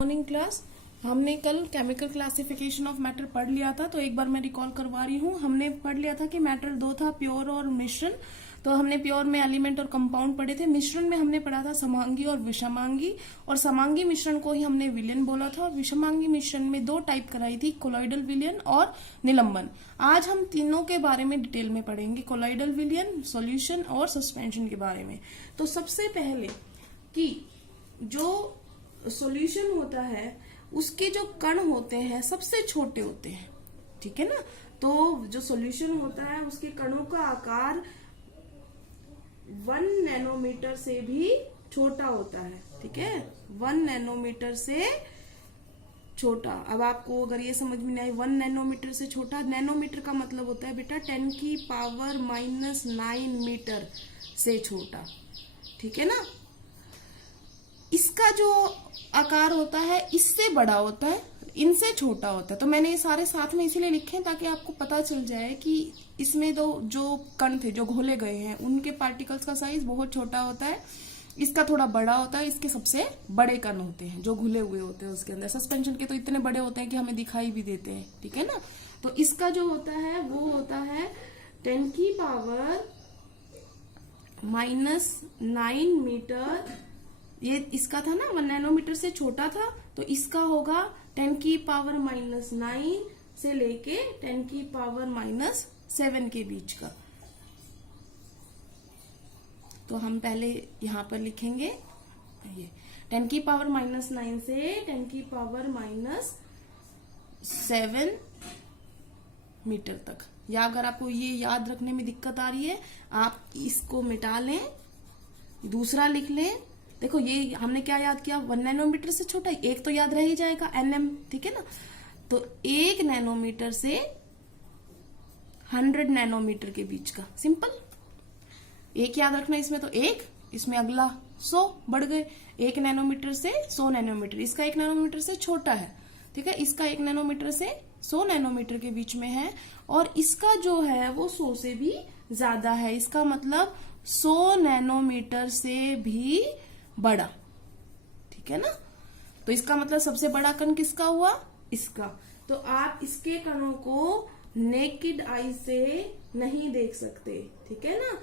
Morning class. हमने कल chemical classification of matter पढ़ लिया था, तो एक बार मैं रिकॉल करवा रही हूँ। हमने पढ़ लिया था कि मैटर दो था, प्योर और मिश्रण। तो हमने प्योर में एलिमेंट और कंपाउंड पढ़े थे। मिश्रण में हमने पढ़ा था समांगी और विषमांगी, और समांगी मिश्रण को ही हमने विलयन बोला था। विषमांगी मिश्रण में दो टाइप कराई थी, कोलॉइडल विलयन और निलंबन। आज हम तीनों के बारे में डिटेल में पढ़ेंगे, कोलॉइडल विलयन, सॉल्यूशन और सस्पेंशन के बारे में। तो सबसे पहले कि जो सॉल्यूशन होता है उसके जो कण होते हैं सबसे छोटे होते हैं, ठीक है ना। तो जो सॉल्यूशन होता है उसके कणों का आकार 1 नैनोमीटर से भी छोटा होता है, ठीक है, 1 नैनोमीटर से छोटा। अब आपको अगर ये समझ में नहीं आई 1 नैनोमीटर से छोटा, नैनोमीटर का मतलब होता है बेटा 10⁻⁹ मीटर से छोटा, ठीक है ना। इसका जो आकार होता है इससे बड़ा होता है, इनसे छोटा होता है। तो मैंने ये सारे साथ में इसीलिए लिखे हैं ताकि आपको पता चल जाए कि इसमें तो जो कण थे जो घोले गए हैं उनके पार्टिकल्स का साइज बहुत छोटा होता है, इसका थोड़ा बड़ा होता है, इसके सबसे बड़े कण होते हैं जो घुले हुए होते हैं उसके अंदर। सस्पेंशन के तो इतने बड़े होते हैं कि हमें दिखाई भी देते हैं, ठीक है ना। तो इसका जो होता है वो होता है 10⁻⁹ मीटर। ये इसका था ना 1 नैनोमीटर से छोटा था, तो इसका होगा 10⁻⁹ से लेके 10⁻⁷ के बीच का। तो हम पहले यहां पर लिखेंगे ये 10⁻⁹ से 10⁻⁷ मीटर तक। या अगर आपको ये याद रखने में दिक्कत आ रही है, आप इसको मिटा लें, दूसरा लिख लें। देखो ये हमने क्या याद किया, 1 नैनोमीटर से छोटा, एक तो याद रह ही जाएगा nm, ठीक है ना। तो 1 नैनोमीटर से 100 नैनोमीटर के बीच का, सिंपल। एक याद रखना इसमें, तो एक, इसमें अगला 100 बढ़ गए, 1 नैनोमीटर से 100 नैनोमीटर। इसका 1 नैनोमीटर से छोटा है, ठीक है, इसका 1 नैनोमीटर से 100 नैनोमीटर के बीच में है, और इसका जो है वो 100 से भी ज्यादा है। इसका मतलब 100 नैनोमीटर से भी बड़ा, ठीक है ना। तो इसका मतलब सबसे बड़ा कण किसका हुआ, इसका। तो आप इसके कणों को नेकेड आई से नहीं देख सकते, ठीक है ना।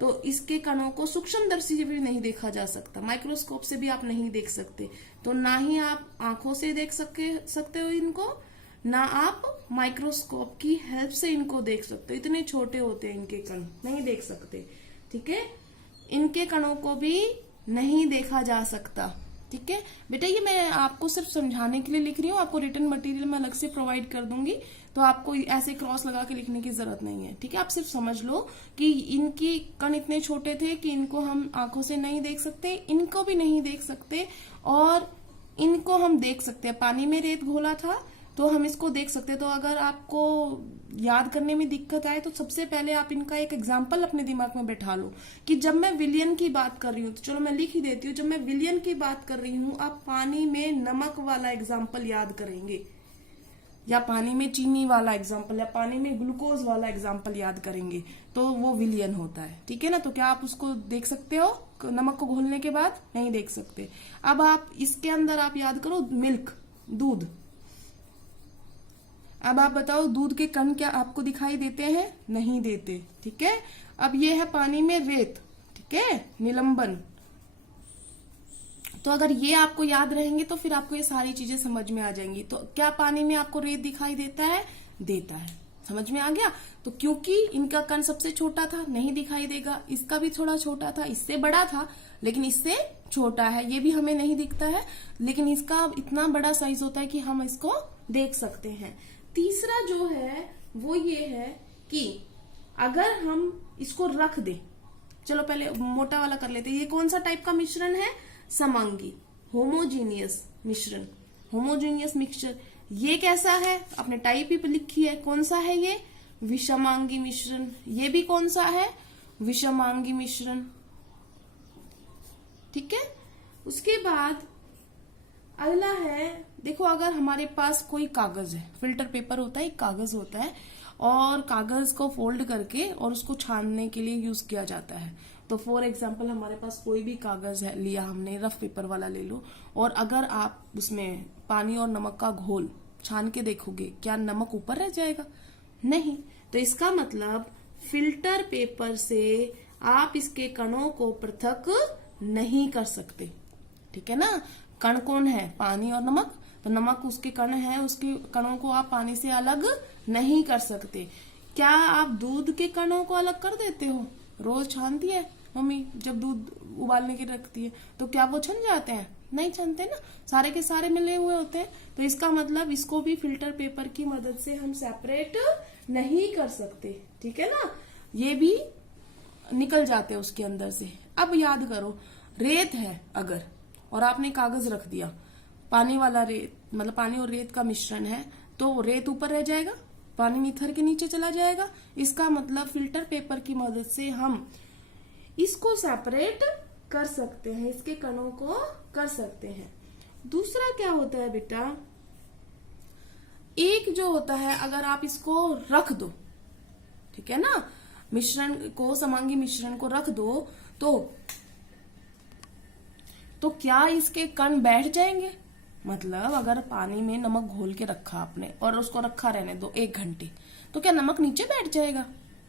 तो इसके कणों को सूक्ष्मदर्शी से भी नहीं देखा जा सकता, माइक्रोस्कोप से भी आप नहीं देख सकते। तो ना ही आप आंखों से देख सकते हो इनको, ना आप माइक्रोस्कोप की हेल्प से इनको देख सकते हो। इतने छोटे होते हैं इनके कण, नहीं देख सकते, ठीक है। इनके कणों को भी नहीं देखा जा सकता, ठीक है बेटा। ये मैं आपको सिर्फ समझाने के लिए लिख रही हूँ, आपको रिटन मटेरियल मैं अलग से प्रोवाइड कर दूंगी, तो आपको ऐसे क्रॉस लगा के लिखने की जरूरत नहीं है, ठीक है। आप सिर्फ समझ लो कि इनकी कण इतने छोटे थे कि इनको हम आंखों से नहीं देख सकते, इनको भी नहीं देख सकते, और इनको हम देख सकते हैं। पानी में रेत घोला था तो हम इसको देख सकते हैं। तो अगर आपको याद करने में दिक्कत आए तो सबसे पहले आप इनका एक एग्जाम्पल अपने दिमाग में बैठा लो कि जब मैं विलयन की बात कर रही हूँ, तो चलो मैं लिख ही देती हूँ, जब मैं विलयन की बात कर रही हूँ आप पानी में नमक वाला एग्जाम्पल याद करेंगे, या पानी में चीनी वाला एग्जाम्पल, या पानी में ग्लूकोज वाला एग्जाम्पल याद करेंगे, तो वो विलयन होता है, ठीक है ना। तो क्या आप उसको देख सकते हो नमक को घोलने के बाद? नहीं देख सकते। अब आप इसके अंदर आप याद करो मिल्क, दूध। अब आप बताओ दूध के कण क्या आपको दिखाई देते हैं? नहीं देते, ठीक है। अब ये है पानी में रेत, ठीक है, निलंबन। तो अगर ये आपको याद रहेंगे तो फिर आपको ये सारी चीजें समझ में आ जाएंगी। तो क्या पानी में आपको रेत दिखाई देता है? देता है, समझ में आ गया। तो क्योंकि इनका कण सबसे छोटा था, नहीं दिखाई देगा। इसका भी थोड़ा छोटा था, इससे बड़ा था लेकिन इससे छोटा है, ये भी हमें नहीं दिखता है, लेकिन इसका इतना बड़ा साइज होता है कि हम इसको देख सकते हैं। तीसरा जो है वो ये है कि अगर हम इसको रख दें, चलो पहले मोटा वाला कर लेते हैं। ये कौन सा टाइप का मिश्रण है? समांगी, होमोजीनियस मिश्रण, होमोजीनियस मिक्सचर। ये कैसा है? आपने टाइप ही लिखी है, कौन सा है ये? विषमांगी मिश्रण। ये भी कौन सा है? विषमांगी मिश्रण, ठीक है। उसके बाद अगला है, देखो अगर हमारे पास कोई कागज है, फिल्टर पेपर होता है, एक कागज होता है, और कागज को फोल्ड करके और उसको छानने के लिए यूज किया जाता है। तो फॉर एग्जाम्पल हमारे पास कोई भी कागज है लिया हमने, रफ पेपर वाला ले लो, और अगर आप उसमें पानी और नमक का घोल छान के देखोगे, क्या नमक ऊपर रह जाएगा? नहीं। तो इसका मतलब फिल्टर पेपर से आप इसके कणों को पृथक नहीं कर सकते, ठीक है ना। कण कौन है? पानी और नमक। तो नमक उसके कण है, उसके कणों को आप पानी से अलग नहीं कर सकते। क्या आप दूध के कणों को अलग कर देते हो? रोज छानती है मम्मी, जब दूध उबालने के रखती है, तो क्या वो छन जाते हैं? नहीं छनते ना, सारे के सारे मिले हुए होते हैं। तो इसका मतलब इसको भी फिल्टर पेपर की मदद से हम सेपरेट नहीं कर सकते, ठीक है ना। ये भी निकल जाते हैं उसके अंदर से। अब याद करो, रेत है अगर, और आपने कागज रख दिया, पानी वाला रेत, मतलब पानी और रेत का मिश्रण है, तो रेत ऊपर रह जाएगा, पानी निथर के नीचे चला जाएगा। इसका मतलब फिल्टर पेपर की मदद से हम इसको सेपरेट कर सकते हैं, इसके कणों को कर सकते हैं। दूसरा क्या होता है बेटा, एक जो होता है, अगर आप इसको रख दो, ठीक है ना, मिश्रण को, समांगी मिश्रण को रख दो, तो क्या इसके कण बैठ जाएंगे? मतलब अगर पानी में नमक घोल के रखा आपने और उसको रखा रहने दो 1 घंटे, तो क्या नमक नीचे बैठ जाएगा?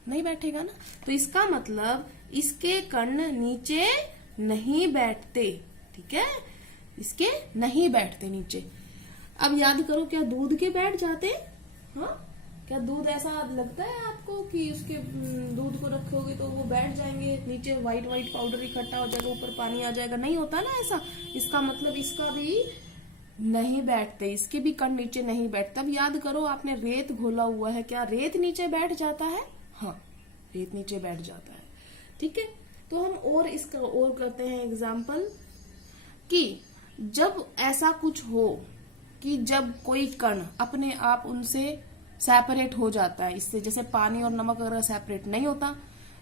नहीं बैठेगा ना। तो इसका मतलब इसके कण नीचे नहीं बैठते, ठीक है, इसके नहीं बैठते नीचे। अब याद करो, क्या दूध के बैठ जाते? हाँ, क्या दूध ऐसा लगता है आपको कि उसके दूध को रखोगे तो वो बैठ जाएंगे नीचे, व्हाइट व्हाइट पाउडर इकट्ठा हो जाएगा, ऊपर पानी आ जाएगा? नहीं होता ना ऐसा। इसका मतलब इसका भी नहीं बैठते, इसके भी कण नीचे नहीं बैठते। अब याद करो, आपने रेत घोला हुआ है, क्या रेत नीचे बैठ जाता है? हाँ, रेत नीचे बैठ जाता है, ठीक है। तो हम और इसका और करते हैं एग्जाम्पल, कि जब ऐसा कुछ हो कि जब कोई कण अपने आप उनसे सेपरेट हो जाता है, इससे, जैसे पानी और नमक अगर सेपरेट नहीं होता,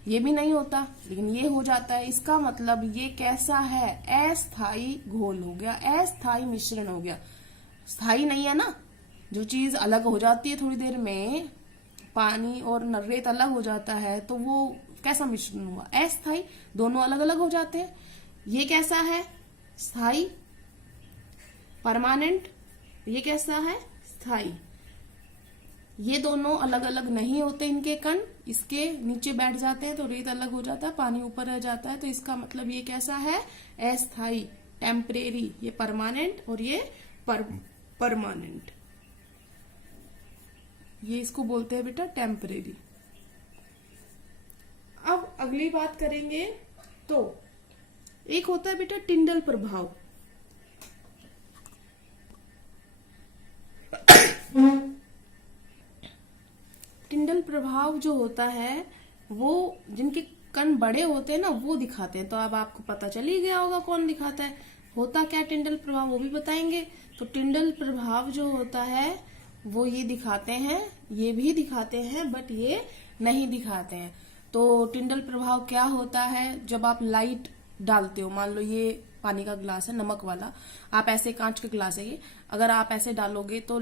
ये भी नहीं होता, लेकिन ये हो जाता है, इसका मतलब ये कैसा है? अस्थाई घोल हो गया, अस्थाई मिश्रण हो गया। स्थाई नहीं है ना, जो चीज अलग हो जाती है थोड़ी देर में, पानी और रेत अलग हो जाता है, तो वो कैसा मिश्रण हुआ? अस्थाई, दोनों अलग अलग हो जाते हैं। ये कैसा है? स्थाई, परमानेंट। ये कैसा है? स्थाई। ये दोनों अलग अलग नहीं होते, इनके कण इसके नीचे बैठ जाते हैं, तो रेत अलग हो जाता है, पानी ऊपर रह जाता है। तो इसका मतलब ये कैसा है? अस्थाई, टेम्परेरी। ये परमानेंट और ये परमानेंट। ये इसको बोलते हैं बेटा टेम्परेरी। अब अगली बात करेंगे, तो एक होता है बेटा टिंडल प्रभाव। टिंडल प्रभाव जो होता है, वो जिनके कण बड़े होते हैं ना, वो दिखाते हैं। तो अब आपको पता चल ही गया होगा कौन दिखाता है। होता क्या टिंडल प्रभाव, वो भी बताएंगे। तो टिंडल प्रभाव जो होता है वो ये दिखाते हैं, ये भी दिखाते हैं, बट ये नहीं दिखाते हैं। तो टिंडल प्रभाव क्या होता है, जब आप लाइट डालते हो, मान लो ये पानी का गिलास है, नमक वाला, आप ऐसे, कांच का गिलास है ये, अगर आप ऐसे डालोगे तो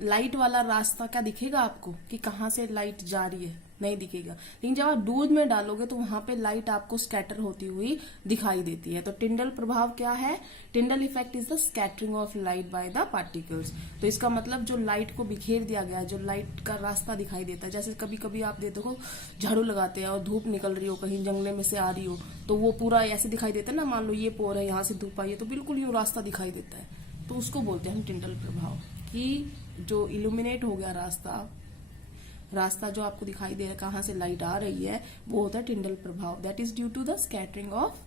लाइट वाला रास्ता क्या दिखेगा आपको कि कहाँ से लाइट जा रही है? नहीं दिखेगा। लेकिन जब आप दूध में डालोगे तो वहां पे लाइट आपको स्कैटर होती हुई दिखाई देती है। तो टिंडल प्रभाव क्या है? Tyndall effect is the scattering of light by the particles. तो इसका मतलब जो लाइट को बिखेर दिया गया है, जो लाइट का रास्ता दिखाई देता है, जैसे कभी कभी आप देखो झाड़ू लगाते हैं और धूप निकल रही हो, कहीं जंगले में से आ रही हो, तो वो पूरा ऐसे दिखाई देता है ना, मान लो ये पोर है, यहाँ से धूप आई है, तो बिल्कुल ये रास्ता दिखाई देता है। तो उसको बोलते हैं हम टिंडल प्रभाव, कि जो इल्यूमिनेट हो गया रास्ता जो आपको दिखाई दे रहा है, कहाँ से लाइट आ रही है, वो होता है टिंडल प्रभाव। That is due to the scattering of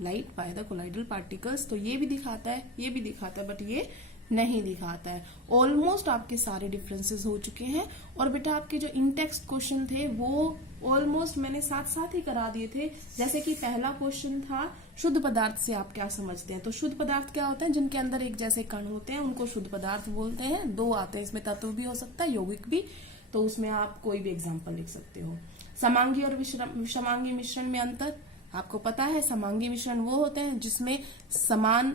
light by the colloidal particles. तो ये भी दिखाता है, ये भी दिखाता है, बट ये नहीं दिखाता है। ऑलमोस्ट आपके सारे डिफरेंसेस हो चुके हैं। और बेटा आपके जो इन टेक्स्ट क्वेश्चन थे वो ऑलमोस्ट मैंने साथ साथ ही करा दिए थे। जैसे कि पहला क्वेश्चन था शुद्ध पदार्थ से आप क्या समझते हैं। तो शुद्ध पदार्थ क्या होते हैं? जिनके अंदर एक जैसे कण होते हैं उनको शुद्ध पदार्थ बोलते हैं। 2 आते हैं इसमें, तत्व भी हो सकता है, यौगिक भी। तो उसमें आप कोई भी एग्जाम्पल लिख सकते हो। समांगी और विषमांगी मिश्रण में अंतर आपको पता है। समांगी मिश्रण वो होते हैं जिसमें समान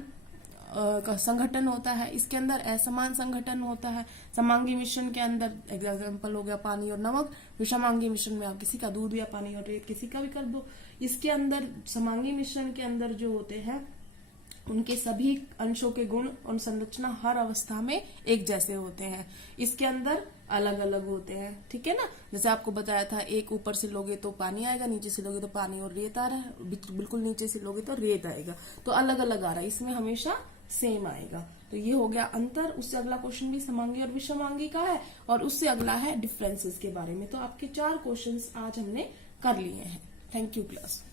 का संगठन होता है, इसके अंदर असमान संगठन होता है। समांगी मिश्रण के अंदर एग्जाम्पल हो गया पानी और नमक, विषमांगी मिश्रण में आप किसी का दूध या पानी और रेत किसी का भी कर दो। इसके अंदर समांगी मिश्रण के अंदर जो होते हैं उनके सभी अंशों के गुण और संरचना हर अवस्था में एक जैसे होते हैं, इसके अंदर अलग अलग होते हैं, ठीक है ना। जैसे आपको बताया था, एक ऊपर से लोगे तो पानी आएगा, नीचे से लोगे तो पानी और रेत आ रहा है, बिल्कुल नीचे से लोगे तो रेत आएगा, तो अलग अलग आ रहा है, इसमें हमेशा सेम आएगा। तो ये हो गया अंतर। उससे अगला क्वेश्चन भी समांगी और विषमांगी का है, और उससे अगला है डिफरेंसेस के बारे में। तो आपके 4 क्वेश्चंस आज हमने कर लिए हैं। Thank you class.